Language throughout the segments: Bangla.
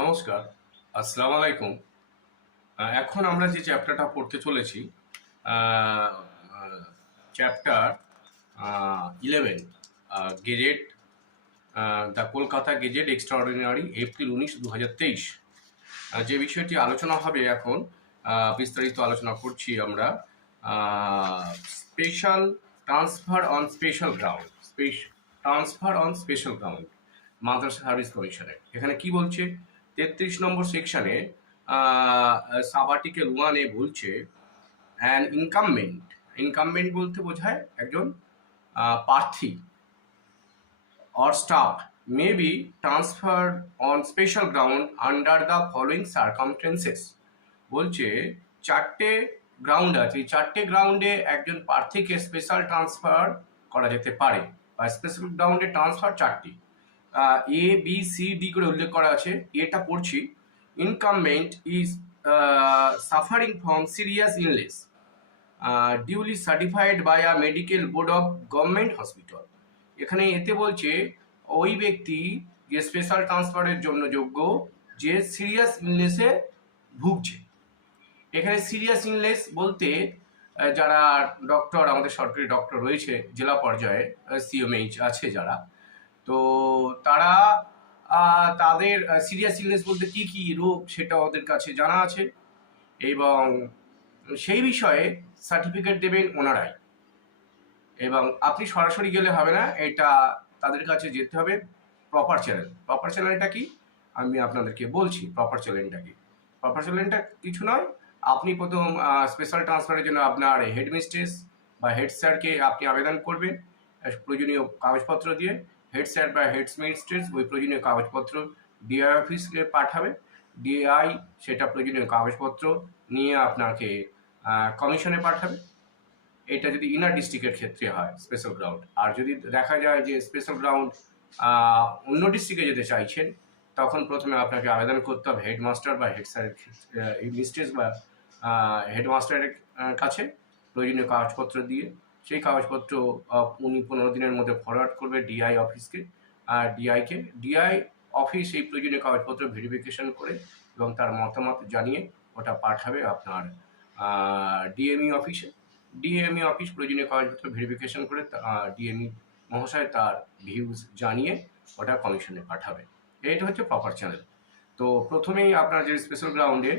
নমস্কার, আসসালামু আলাইকুম। এখন আমরা যে চ্যাপ্টারটা পড়তে চলেছি, chapter 11, gazette, the Kolkata gazette extraordinary April 19, 2023। যে বিষয়টি আলোচনা হবে এখন, বিস্তারিত আলোচনা করছি আমরা। Special transfer on special ground, transfer on special ground, Madrasa service কমিশনের। এখানে কি বলছে, 33 নম্বর সেকশনে সাব আর্টিকেল 1-এ বলছে, অ্যান ইনকামবেন্ট বলতে বোঝায় একজন প্রার্থী or staff may be transferred on special ground under the following circumstances। বলছে চারটে গ্রাউন্ড আছে, এই চারটে গ্রাউন্ডে একজন প্রার্থীকে স্পেশাল ট্রান্সফার করা যেতে পারে, বা স্পেশাল গ্রাউন্ডে ট্রান্সফার চারটি, এ বি সি ডি করে উল্লেখ করা আছে। এটা পড়ছি, incumbent is suffering from serious illness duly certified by a medical board of government hospital. এখানে এতে বলছে ওই ব্যক্তি যে স্পেশাল ট্রান্সফারের জন্য যোগ্য, যে সিরিয়াস ইলনেসে ভুগছে। এখানে সিরিয়াস ইলনেস বলতে যারা ডক্টর, আমাদের সরকারি ডক্টর রয়েছে জেলা পর্যায়ে, সিএমএইচ আছে যারা, তো তারা তাদের সিরিয়াস ইলনেস বলতে কি কি রোগ সেটা ওদের কাছে জানা আছে, এবং সেই বিষয়ে সার্টিফিকেট দেবেন ওনারাই। এবং আপনি সরাসরি গেলে হবে না, এটা তাদের কাছে যেতে হবে। প্রপার চ্যানেলটা কি আমি আপনাদেরকে বলছি। প্রপার চ্যানেলটা কিছু নয়, আপনি প্রথম স্পেশাল ট্রান্সফারের জন্য আপনার হেডমিস্ট্রেস বা হেড স্যারকে আপনি আবেদন করবেন প্রয়োজনীয় কাগজপত্র দিয়ে। হেড স্যার বা হেডমিস্ট্রেস ওই প্রয়োজনীয় কাগজপত্র ডিআই অফিসকে পাঠাবে, ডিআই সেটা প্রয়োজনীয় কাগজপত্র নিয়ে আপনাকে কমিশনে পাঠাবে। এটা যদি ইনার ডিস্ট্রিক্টের ক্ষেত্রে হয় স্পেশাল গ্রাউন্ড। আর যদি দেখা যায় যে স্পেশাল গ্রাউন্ড অন্য ডিস্ট্রিক্টে যেতে চাইছেন, তখন প্রথমে আপনাকে আবেদন করতে হবে হেডমাস্টার বা হেড স্যারের মিস্ট্রেস বা হেডমাস্টারের কাছে প্রয়োজনীয় কাগজপত্র দিয়ে। সেই কাগজপত্র উনি 15 দিনের মধ্যে ফরওয়ার্ড করবে ডিআই অফিসকে, আর ডিআই অফিস এই প্রয়োজনীয় কাগজপত্র ভেরিফিকেশন করে এবং তার মতামত জানিয়ে ওটা পাঠাবে আপনার ডিএমই অফিসে। ডিএমই অফিস প্রয়োজনীয় কাগজপত্র ভেরিফিকেশন করে ডিএমই মহাশয় তার ভিউজ জানিয়ে ওটা কমিশনে পাঠাবে। এইটা হচ্ছে প্রপার চ্যানেল। তো প্রথমেই আপনার যে স্পেশাল গ্রাউন্ডের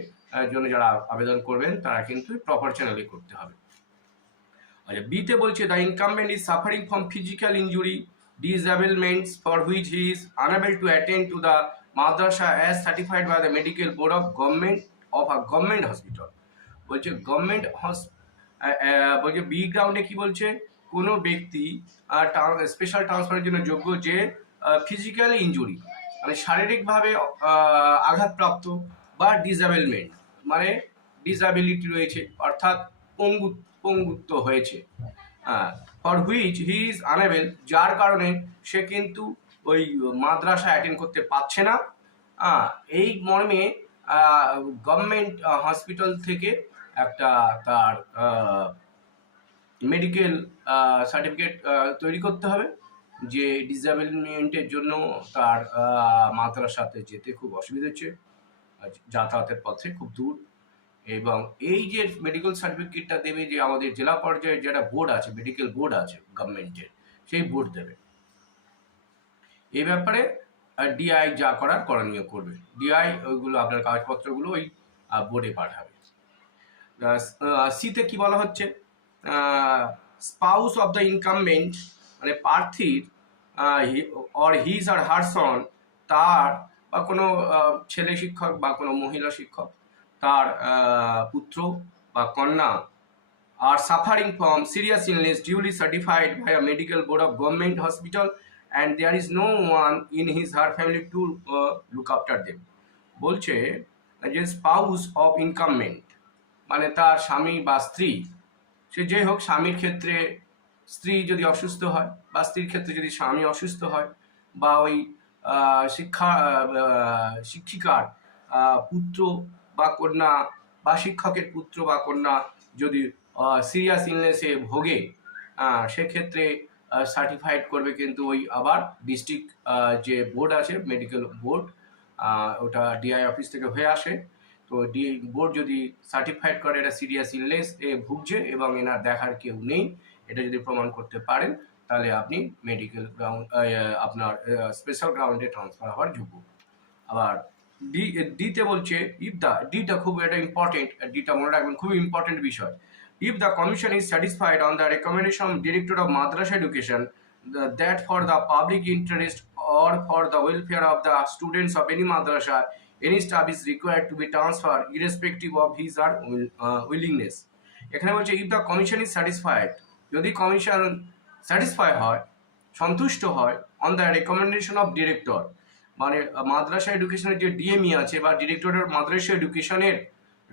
জন্য যারা আবেদন করবেন তারা কিন্তু প্রপার চ্যানেলে করতে হবে। আচ্ছা, বিতে বলছে the incumbent is suffering from physical injury disablements for which he is unable to attend to the madrasa as certified by the medical board of government hospital. বলছে গভর্নমেন্ট বলছে বি গ্রাউন্ডে কি বলছে, কোনো ব্যক্তি স্পেশাল ট্রান্সফারের জন্য যোগ্য যে ফিজিক্যাল ইনজুরি মানে শারীরিকভাবে আঘাতপ্রাপ্ত, বা ডিসএবলমেন্ট মানে ডিসএবিলিটি রয়েছে, অর্থাৎ পঙ্গুত্ব হয়েছে, for which he is unable, যার কারণে সে কিন্তু ওই মাদ্রাসা অ্যাটেন্ড করতে পারছে না। এই মর্মে গভর্নমেন্ট হসপিটাল থেকে একটা তার মেডিকেল সার্টিফিকেট তৈরি করতে হবে যে ডিসএবলমেন্টের জন্য তার মাদ্রাসাতে যেতে খুব অসুবিধা হচ্ছে, যাতায়াতের পথে খুব দূর। এবং এই যে মেডিকেল সার্টিফিকেটটা দেবে যে আমাদের জেলা পর্যায়ে যেটা বোর্ড আছে, মেডিকেল বোর্ড আছে গভর্নমেন্টের, সেই বোর্ড দেবে। এই ব্যাপারে ডিআই যা করার করণীয় করবে, ডিআই ওইগুলো আপনার কাগজপত্রগুলো ওই বোর্ডে পাঠাবে। সিতে কি বলা হচ্ছে, স্পাউস অফ দ্য ইনকামবেন্ট মানে প্রার্থীর অর হিজ আর হার সন, তার বা কোনো ছেলে শিক্ষক বা কোনো মহিলা শিক্ষক, তার পুত্র বা কন্যা আর suffering from serious illness duly certified by a medical board of government hospital and there is no one in his her family to look after them. বলছে যে স্পাউস অফ ইনকামবেন্ট মানে তার স্বামী বা স্ত্রী, সে যেই হোক, স্বামীর ক্ষেত্রে স্ত্রী যদি অসুস্থ হয়, বা স্ত্রীর ক্ষেত্রে যদি স্বামী অসুস্থ হয়, বা ওই শিক্ষিকার পুত্র বা কন্যা, বা শিক্ষকের পুত্র বা কন্যা যদি সিরিয়াস ইলনেসে ভোগে, সেক্ষেত্রে সার্টিফাইড করবে কিন্তু ওই আবার ডিস্ট্রিক্ট যে বোর্ড আছে মেডিকেল বোর্ড, ওটা ডিআই অফিস থেকে হয়ে আসে। তো বোর্ড যদি সার্টিফাইড করে এটা সিরিয়াস ইলনেস এ ভুগছে এবং এনার দেখার কেউ নেই, এটা যদি প্রমাণ করতে পারেন তাহলে আপনি মেডিকেল গ্রাউন্ড আপনার স্পেশাল গ্রাউন্ডে ট্রান্সফার হওয়ার যোগ্য। আবার ডিতে বলছে ডিটা খুব এটা ইম্পর্টেন্ট, ডিটা মনে রাখবেন, খুবই ইম্পর্টেন্ট বিষয়। If the commission is satisfied on the recommendation of Director of Madrash Education that for the public interest or for the welfare of the students of any madrasa, any staff is required to be transferred irrespective of his or willingness. এখানে বলছে if the commission is satisfied, যদি কমিশন স্যাটিসফাই হয়, সন্তুষ্ট হয় on the recommendation of director, মানে মাদ্রাসা এডুকেশনের যে ডিএমই আছে বা ডিরেক্টরের মাদ্রাসা এডুকেশনের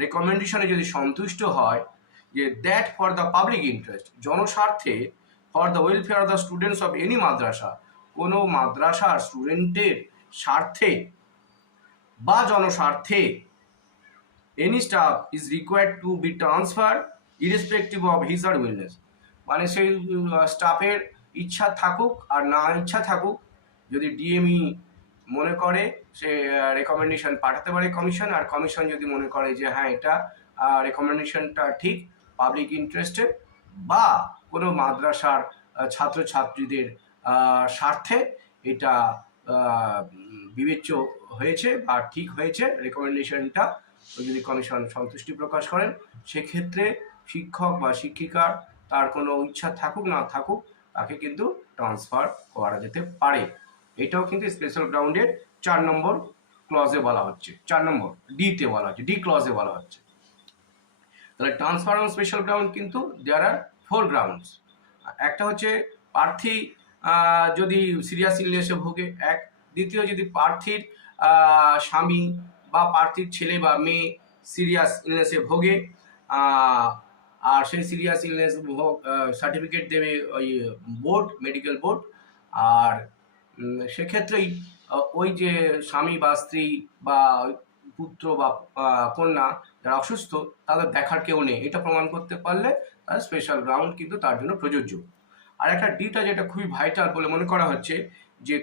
রেকমেন্ডেশনে যদি সন্তুষ্ট হয় যে that for the public interest, জনস্বার্থে, for the welfare of the students of any madrasa, কোনো মাদ্রাসার স্টুডেন্টের স্বার্থে বা জনস্বার্থে, any staff is required to be transfer irrespective of his or willingness, মানে সেই স্টাফের ইচ্ছা থাকুক আর না ইচ্ছা থাকুক, যদি ডিএমই মনে করে সে রেকমেন্ডেশন পাঠাতে পারে কমিশন, আর কমিশন যদি মনে করে যে হ্যাঁ এটা রেকমেন্ডেশনটা ঠিক পাবলিক ইন্টারেস্টে বা কোনো মাদ্রাসার ছাত্রছাত্রীদের স্বার্থে এটা বিবেচ্য হয়েছে বা ঠিক হয়েছে রেকমেন্ডেশনটা, যদি কমিশন সন্তুষ্টি প্রকাশ করেন, সেক্ষেত্রে শিক্ষক বা শিক্ষিকার তার কোনো ইচ্ছা থাকুক না থাকুক তাকে কিন্তু ট্রান্সফার করা যেতে পারে। এটাও কিন্তু স্পেশাল গ্রাউন্ডের 4 নম্বর ক্লজে বলা হচ্ছে, 4 নম্বর ডিতে বলা হচ্ছে, ডি ক্লজে বলা হচ্ছে। তাহলে ট্রান্সফার অন স্পেশাল গ্রাউন্ড কিন্তু দেয়ার আর 4 গ্রাউন্ডস। একটা হচ্ছে প্রার্থী যদি সিরিয়াস ইলনেসে ভোগে, এক। দ্বিতীয়, যদি প্রার্থীর স্বামী বা প্রার্থীর ছেলে বা মেয়ে সিরিয়াস ইলনেসে ভোগে আর সেই সিরিয়াস ইলনেস সার্টিফিকেট দেবে ওই বোর্ড, মেডিকেল বোর্ড, আর সেক্ষেত্রেই ওই যে স্বামী বা স্ত্রী বা পুত্র বা কন্যা যারা অসুস্থ তাদের দেখার কেউ নেই, এটা প্রমাণ করতে পারলে তার স্পেশাল গ্রাউন্ড কিন্তু তার জন্য প্রযোজ্য। আর একটা ডিটা যেটা খুবই ভাইটাল বলে মনে করা হচ্ছে, যে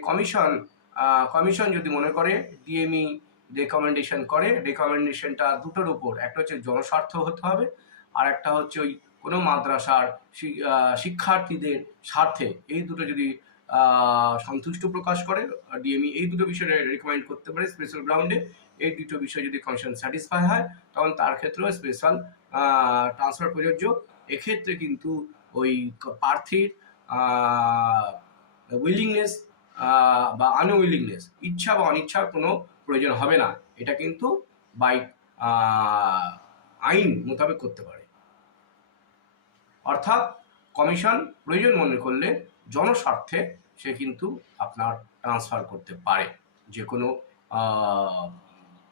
কমিশন যদি মনে করে ডিএমই রেকমেন্ডেশন করে, রেকমেন্ডেশনটা দুটোর উপর, একটা হচ্ছে জনস্বার্থ হতে হবে আর একটা হচ্ছে ওই কোনো মাদ্রাসার শিক্ষার্থীদের স্বার্থে, এই দুটো যদি সন্তুষ্ট প্রকাশ করে ডিএমই, এই দুটো বিষয়ে রেকমেন্ড করতে পারে স্পেশাল গ্রাউন্ডে। এই দুটো বিষয় যদি কমিশন স্যাটিসফাই হয় তখন তার ক্ষেত্রেও স্পেশাল ট্রান্সফার প্রযোজ্য। এক্ষেত্রে কিন্তু ওই প্রার্থীর উইলিংনেস বা আনউইলিংনেস, ইচ্ছা বা অনিচ্ছার কোনো প্রয়োজন হবে না, এটা কিন্তু বাই আইন মোতাবেক করতে পারে। অর্থাৎ কমিশন প্রয়োজন মনে করলে জনস্বার্থে সে কিন্তু আপনার ট্রান্সফার করতে পারে যে কোনো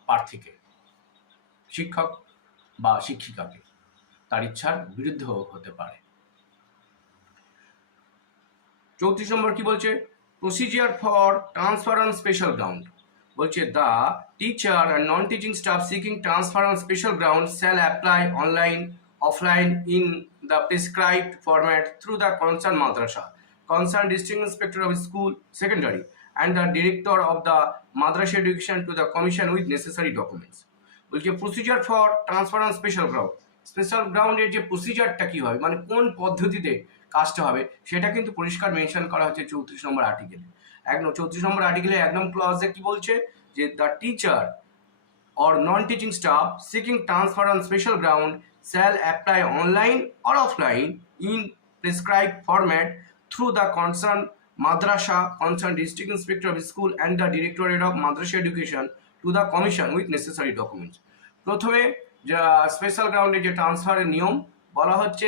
প্রার্থীকে, শিক্ষক বা শিক্ষিকাকে, তার ইচ্ছার বিরুদ্ধে হতে পারে। 34 নম্বর কি বলছে? Procedure for transfer on special ground. বলছে the teacher and non teaching staff seeking transfer on special ground shall apply online offline in the prescribed format through the concerned madrasa, concerned district inspector of school secondary and the director of the Madrash Education to the commission with necessary documents. বলছে procedure for transfer on special ground, special গ্রাউন্ডের যে প্রসিজারটা কি হবে, মানে কোন পদ্ধতিতে কাজটা হবে, সেটা কিন্তু পরিষ্কার মেনশন করা হচ্ছে 34 নম্বর আর্টিকেলে। 34 নম্বর আর্টিকেলে 1 নম্বর ক্লজে কি বলছে, যে the teacher or non-teaching staff seeking transfer on special ground shall apply online or offline in prescribed format through the concerned madrasa, concerned district inspector of school and the directorate of Madrasah Education to the commission with necessary documents. প্রথমে যা স্পেশাল গ্রাউন্ডে যে ট্রান্সফারের নিয়ম বলা হচ্ছে,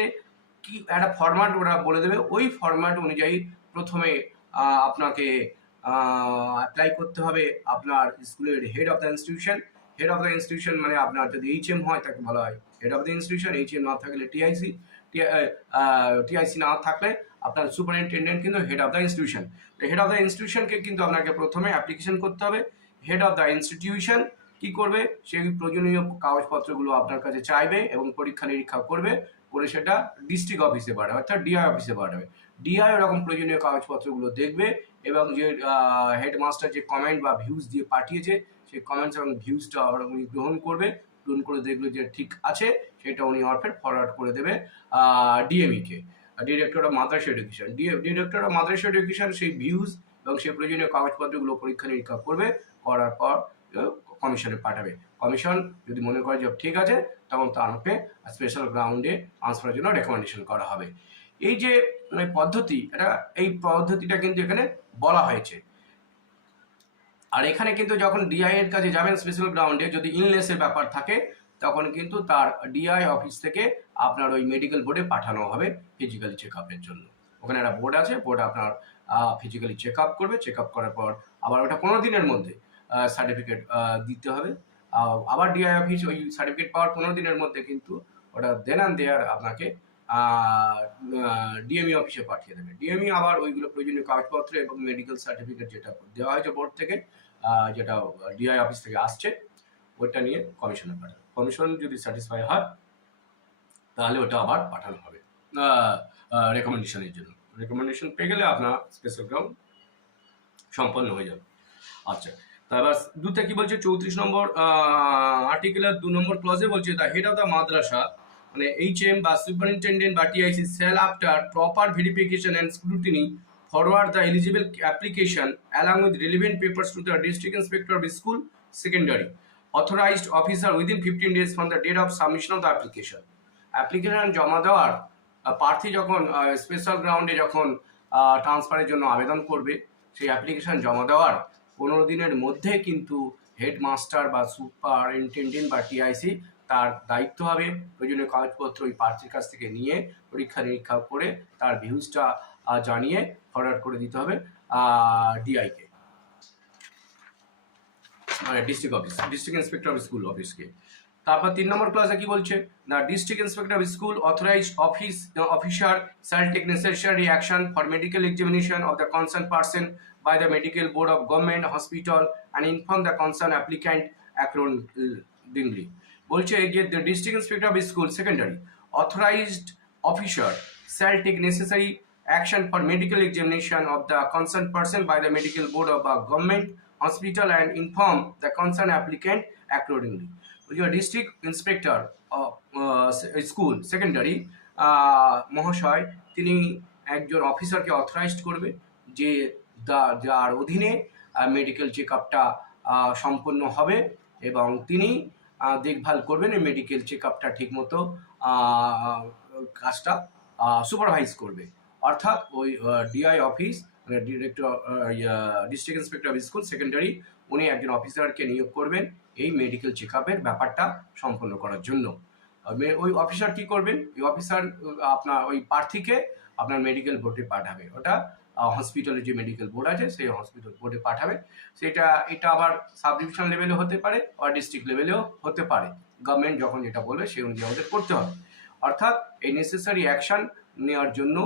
কি একটা ফরম্যাট ওরা বলে দেবে, ওই ফরম্যাট অনুযায়ী প্রথমে আপনাকে অ্যাপ্লাই করতে হবে আপনার স্কুলের head of the institution. Head of the institution মানে আপনার যদি এইচএম হয় তাকে বলা হয় head of the institution, HM না থাকলে টিআইসি না থাকলে আপনার সুপারিনটেন্ডেন্ট কিন্তু head of the institution. Head of the ইনস্টিটিউশনকে কিন্তু আপনাকে প্রথমে অ্যাপ্লিকেশন করতে হবে। হেড অফ দ্য ইনস্টিটিউশন কি করবে, সেই প্রয়োজনীয় কাগজপত্রগুলো আপনার কাছে চাইবে এবং পরীক্ষা নিরীক্ষা করবে, করে সেটা ডিস্ট্রিক্ট অফিসে পাঠাবে, অর্থাৎ ডিআই অফিসে পাঠাবে। ডিআই এরকম প্রয়োজনীয় কাগজপত্রগুলো দেখবে এবং যে হেডমাস্টার যে কমেন্ট বা ভিউজ দিয়ে পাঠিয়েছে সেই কমেন্টস এবং ভিউজটা উনি গ্রহণ করে দেখলো যে ঠিক আছে, সেটা উনি ফের ফরওয়ার্ড করে দেবে ডিএমইকে, director of madrasa education. Director of madrasa education সেই ভিউজ এবং সেই প্রয়োজনীয় কাগজপত্রগুলো পরীক্ষা নিরীক্ষা করবে, করার পর কমিশনে পাঠাবে। কমিশন যদি মনে করে যে ঠিক আছে, তখন তাকে স্পেশাল গ্রাউন্ডে ট্রান্সফারের জন্য রেকমেন্ডেশন করা হবে। এই যে পদ্ধতি, এই পদ্ধতিটা কিন্তু এখানে বলা হয়েছে। আর এখানে কিন্তু যখন ডিআই এর কাছে যাবেন স্পেশাল গ্রাউন্ডে, যদি ইলনেসের ব্যাপার থাকে, তখন কিন্তু তার ডিআই অফিস থেকে আপনার ওই মেডিকেল বোর্ডে পাঠানো হবে ফিজিক্যালি চেক আপের জন্য। ওখানে একটা বোর্ড আছে, বোর্ড আপনার ফিজিক্যালি চেক আপ করবে, চেক আপ করার পর আবার ওটা 15 দিনের মধ্যে সার্টিফিকেট দিতে হবে। আবার ডিআই অফিস ওই সার্টিফিকেট পাওয়ার 15 দিনের মধ্যে কিন্তু ওটা দেন অ্যান্ড দেয়ার আপনাকে ডিএমই অফিসে পাঠিয়ে দেবে। ডিএমই আবার ওইগুলো প্রয়োজনীয় কাগজপত্র এবং মেডিকেল সার্টিফিকেট যেটা দেওয়া হয়েছে বোর্ড থেকে, যেটা ডিআই অফিস থেকে আসছে, ওইটা নিয়ে কমিশনে পাঠাবে। কমিশন যদি স্যাটিসফাই হয়, তাহলে ওটা আবার পাঠানো হবে রেকমেন্ডেশনের জন্য। রেকমেন্ডেশন পেয়ে গেলে আপনার স্পেশাল গ্রাউন্ড সম্পন্ন হয়ে যাবে। আচ্ছা, তারপর দুতে কি বলছে, 34 নম্বর আর্টিকেলের 2 নম্বর ক্লজে বলছে, দ্য হেড অফ দ্য মাদ্রাসা মানে এইচএম বা সুপারিনটেন্ডেন্ট বা TIC shall after proper verification and scrutiny forward the eligible application along with relevant papers to the district inspector of school secondary authorized officer within 15 days from the date of submission of the application. Application জমা দেওয়ার প্রার্থী যখন স্পেশাল গ্রাউন্ডে যখন ট্রান্সফারের জন্য আবেদন করবে, সেই অ্যাপ্লিকেশন জমা দেওয়ার 15 দিনের মধ্যে কিন্তু হেডমাস্টার বা সুপারিনটেন্ডেন্ট বা টিআইসি তার দায়িত্ব হবে প্রয়োজনীয় কাগজপত্র ওই প্রার্থীর কাছ থেকে নিয়ে পরীক্ষা নিরীক্ষা করে তার ভিউজটা জানিয়ে ফরওয়ার্ড করে দিতে হবে ডিআইকে, মানে district office, district inspector of school অফিসকে। তারপর 3 নম্বর ক্লাসে কি বলছে, the district inspector of school authorized officer shall take necessary action for medical examination of the concerned person by the medical board of government hospital and inform the concerned applicant accordingly. বলছে যে the district inspector of school secondary authorized officer shall take necessary action for medical examination of the concerned person by the medical board of a government hospital and inform the concerned applicant accordingly. District inspector school secondary মহাশয় তিনি একজন অফিসারকে অথরাইজড করবে যে যার অধীনে মেডিকেল চেক আপটা সম্পন্ন হবে, এবং তিনি দেখভাল করবেন এই মেডিকেল চেক আপটা ঠিকমতো কাজটা সুপারভাইজ করবে। অর্থাৎ ওই ডিআই অফিস মানে director district inspector of school secondary উনি একজন অফিসারকে নিয়োগ করবেন এই মেডিকেল চেক আপের ব্যাপারটা সম্পন্ন করার জন্য। ওই অফিসার কি করবেন, ওই অফিসার আপনার ওই প্রার্থীকে আপনার মেডিকেল বোর্ডে পাঠাবে, ওটা হসপিটালের যে মেডিকেল বোর্ড আছে সেই হসপিটাল বোর্ডে পাঠাবে। এটা আবার সাব ডিভিশন লেভেলে হতে পারে বা ডিস্ট্রিক্ট লেভেলেও হতে পারে, গভর্নমেন্ট যখন যেটা বলবে সেই অনুযায়ী আমাদের করতে হবে। অর্থাৎ এই নেসেসারি অ্যাকশন নেওয়ার জন্য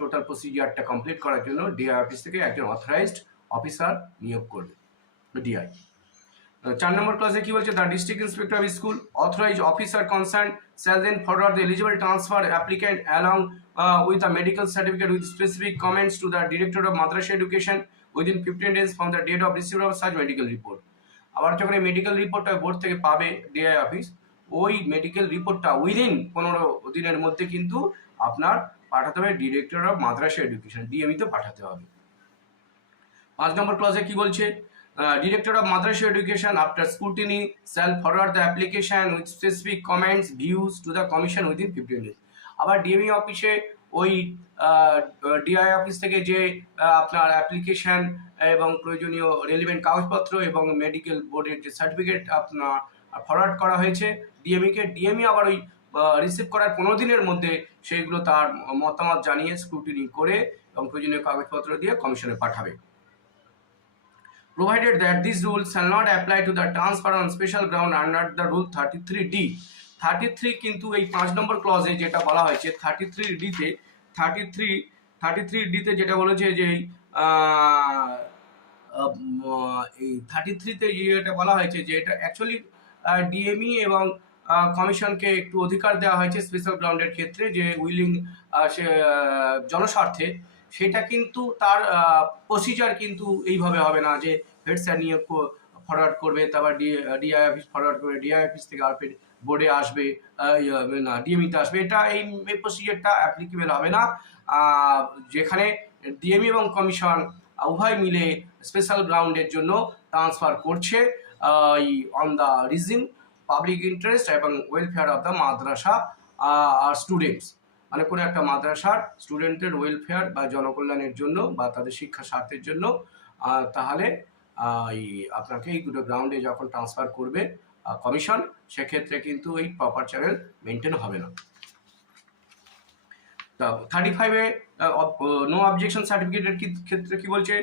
টোটাল প্রসিজিয়ারটা কমপ্লিট করার জন্য ডিআই অফিস থেকে একজন অথরাইজড অফিসার নিয়োগ করবে ডিআই। 4 নম্বর ক্লাসে কি বলছে, the district inspector of school authorized officer concern shall then forward the eligible transfer applicant along with a medical certificate with specific comments to the director of Madrash Education within 15 days from the date of receipt of such medical report. আবার যখন এই মেডিকেল রিপোর্টটা বোর্ড থেকে পাবে ডিআই অফিস, ওই মেডিকেল রিপোর্টটা উইদিন 15 দিনের মধ্যে কিন্তু আপনার পাঠাতে হবে director of Madrasa education DME তে পাঠাতে হবে। 5 নম্বর ক্লাসে কি বলছে, Director of Madrash Education after scrutiny shall forward the application with specific comments views to the commission within 15 days. আবার ডিএমই অফিসে ওই ডিআই অফিস থেকে যে আপনার অ্যাপ্লিকেশন এবং প্রয়োজনীয় রেলিভেন্ট কাগজপত্র এবং মেডিকেল বোর্ডের যে সার্টিফিকেট আপনার ফরওয়ার্ড করা হয়েছে ডিএমইকে, ডিএমই আবার ওই রিসিভ করার 15 দিনের মধ্যে সেইগুলো তার মতামত জানিয়ে স্ক্রুটিনি করে এবং প্রয়োজনীয় কাগজপত্র দিয়ে কমিশনে পাঠাবে। Provided that these rules shall not apply to the transfer on special ground under the rule 33D. 33 কিন্তু এই 5 নম্বর ক্লজে যেটা বলা হয়েছে 33D তে যেটা বলেছে যে এই 33 তে যেটা বলা হয়েছে যে এটা অ্যাকচুয়ালি ডিএমই এবং কমিশনকে একটু অধিকার দেওয়া হয়েছে স্পেশাল গ্রাউন্ডের ক্ষেত্রে যে উইলিং জনস্বার্থে, সেটা কিন্তু তার প্রসিজার কিন্তু এইভাবে হবে না যে হেড স্যার নিয়োগ ফরওয়ার্ড করবে, তারপর ডিআই অফিস ফরওয়ার্ড করবে, ডিআই অফিস থেকে আর বোর্ডে আসবে, না ডিএমইতে আসবে। এটা এই প্রসিজারটা অ্যাপ্লিকেবল হবে না। যেখানে ডিএমই এবং কমিশন উভয় মিলে স্পেশাল গ্রাউন্ডের জন্য ট্রান্সফার করছে on the reason public interest এবং ওয়েলফেয়ার অফ দ্য মাদ্রাসা আর স্টুডেন্টস, মানে কোনো একটা মাদ্রাসার স্টুডেন্টের ওয়েলফেয়ার বা জনকল্যাণের জন্য বা তাদের শিক্ষা স্বার্থের জন্য, তাহলে আপনাকে এই দুটো গ্রাউন্ডে যখন ট্রান্সফার করবে কমিশন, সেক্ষেত্রে কিন্তু এই প্রপার চ্যানেল মেনটেন হবে না। 35-এ নো অবজেকশন সার্টিফিকেটের ক্ষেত্রে কি বলছে?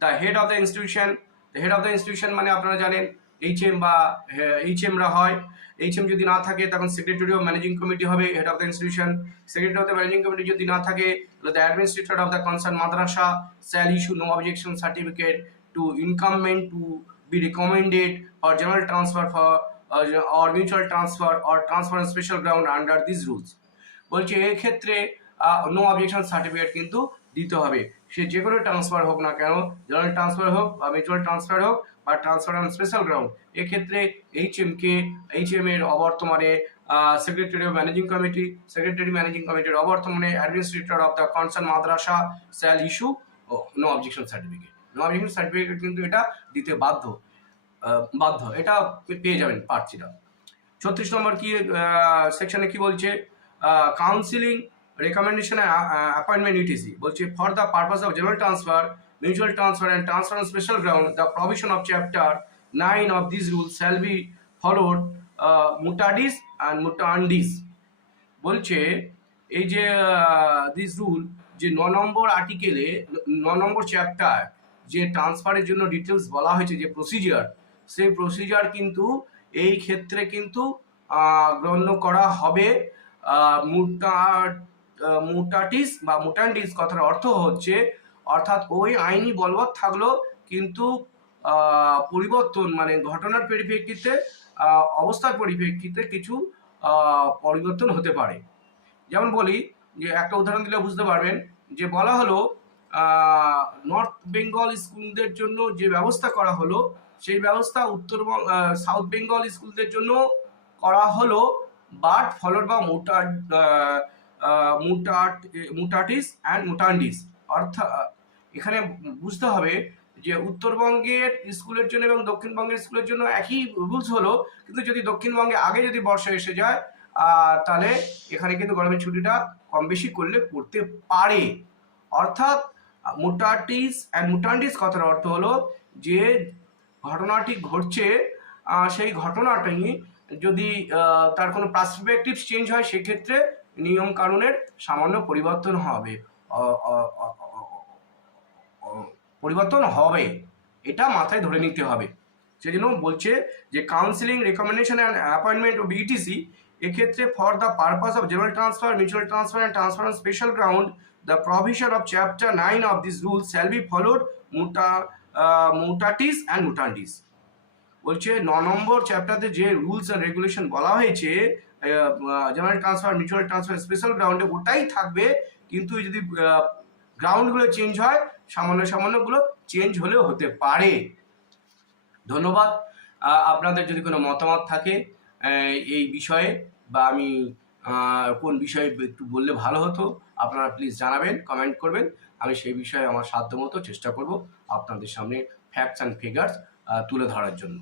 The head of the institution মানে আপনারা জানেন এইচএম বা এইচএমরা হয়। এইচএম যদি না থাকে তখন সেক্রেটারি অফ ম্যানেজিং কমিটি হবে head of the institution. Secretary of the managing committee যদি না থাকে, the administrator of the concern madrasa shall issue no objection certificate to incumbent to be recommended for general transfer for or mutual transfer or transfer on special ground under these rules। বলছে এক্ষেত্রে নো অবজেকশন সার্টিফিকেট কিন্তু দিতে হবে, সে যে কোনো ট্রান্সফার হোক না কেন, জেনারেল ট্রান্সফার হোক বা মিউচুয়াল ট্রান্সফার হোক বা ট্রান্সফার অন স্পেশাল গ্রাউন্ড। এক্ষেত্রে এইচএম এর অবর্তমানে সেক্রেটারি ম্যানেজিং কমিটির অবর্তমানে administrator of the concern madrasa shall issue no objection certificate. No objection certificate কিন্তু এটা দিতে বাধ্য, এটা পেয়ে যাবেন প্রার্থীরা। 36 নম্বর কি সেকশনে কি বলছে? কাউন্সিলিং রেকমেন্ডেশন অ্যাপয়েন্টমেন্ট ইটিসি বলছে for the purpose of general transfer, mutual transfer and transfer on special ground the provision of chapter 9 of this rule shall be followed mutatis and mutandis. বলছে এই যে দিস রুল, যে 9 নম্বর আর্টিকেলে 9 নম্বর চ্যাপ্টার যে ট্রান্সফারের জন্য ডিটেলস বলা হয়েছে, যে প্রসিজার, সেই প্রসিজার কিন্তু এই ক্ষেত্রে কিন্তু গণ্য করা হবে। মুটাটিস বা মুটান্ডিস কথার অর্থ হচ্ছে, অর্থাৎ ওই আইনি বলবৎ থাকলো কিন্তু পরিবর্তন মানে ঘটনার পরিপ্রেক্ষিতে, অবস্থার পরিপ্রেক্ষিতে কিছু পরিবর্তন হতে পারে। যেমন বলি, যে একটা উদাহরণ দিলে বুঝতে পারবেন, যে বলা হলো নর্থ বেঙ্গল স্কুলদের জন্য যে ব্যবস্থা করা হলো, সেই ব্যবস্থা সাউথ বেঙ্গল স্কুলদের জন্য করা হলো, বাট ফলোড বা মুটাটিস অ্যান্ড মুটান্ডিস। অর্থাৎ এখানে বুঝতে হবে যে উত্তরবঙ্গের স্কুলের জন্য এবং দক্ষিণবঙ্গের স্কুলের জন্য একই রুলস হলো, কিন্তু যদি দক্ষিণবঙ্গে আগে যদি বর্ষা এসে যায়, তাহলে এখানে কিন্তু গরমের ছুটিটা কম বেশি করতে পারে। অর্থাৎ মুটাটিস অ্যান্ড মুটান্ডিস কথার অর্থ হলো যে ঘটনাটি ঘটছে, সেই ঘটনাটি যদি তার কোনো পার্সপেক্টিভ চেঞ্জ হয়, সেক্ষেত্রে নিয়ম কানুনের সামান্য পরিবর্তন হবে, এটা মাথায় ধরে নিতে হবে। সেজন্য বলছে যে counselling recommendation and appointment of ETC, এক্ষেত্রে for the purpose of general transfer, mutual transfer and transfer on special ground the provision of chapter 9 of this rule shall be followed mutatis and mutandis. বলছে 9 নম্বর চ্যাপ্টারে যে রুলস অ্যান্ড রেগুলেশন বলা হয়েছে general transfer, mutual transfer, special গ্রাউন্ডে, ওটাই থাকবে, কিন্তু যদি গ্রাউন্ডগুলো চেঞ্জ হয়, সামান্যগুলো চেঞ্জ হলেও হতে পারে। ধন্যবাদ। আপনাদের যদি কোনো মতামত থাকে এই বিষয়ে, বা আমি কোন বিষয়ে একটু বললে ভালো হতো, আপনারা প্লিজ জানাবেন, কমেন্ট করবেন। আমি সেই বিষয়ে আমার সাধ্যমতো চেষ্টা করব আপনাদের সামনে ফ্যাক্টস অ্যান্ড ফিগার্স তুলে ধরার জন্য।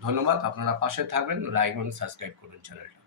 ধন্যবাদ। আপনারা পাশে থাকবেন, লাইক এবং সাবস্ক্রাইব করবেন চ্যানেলটা।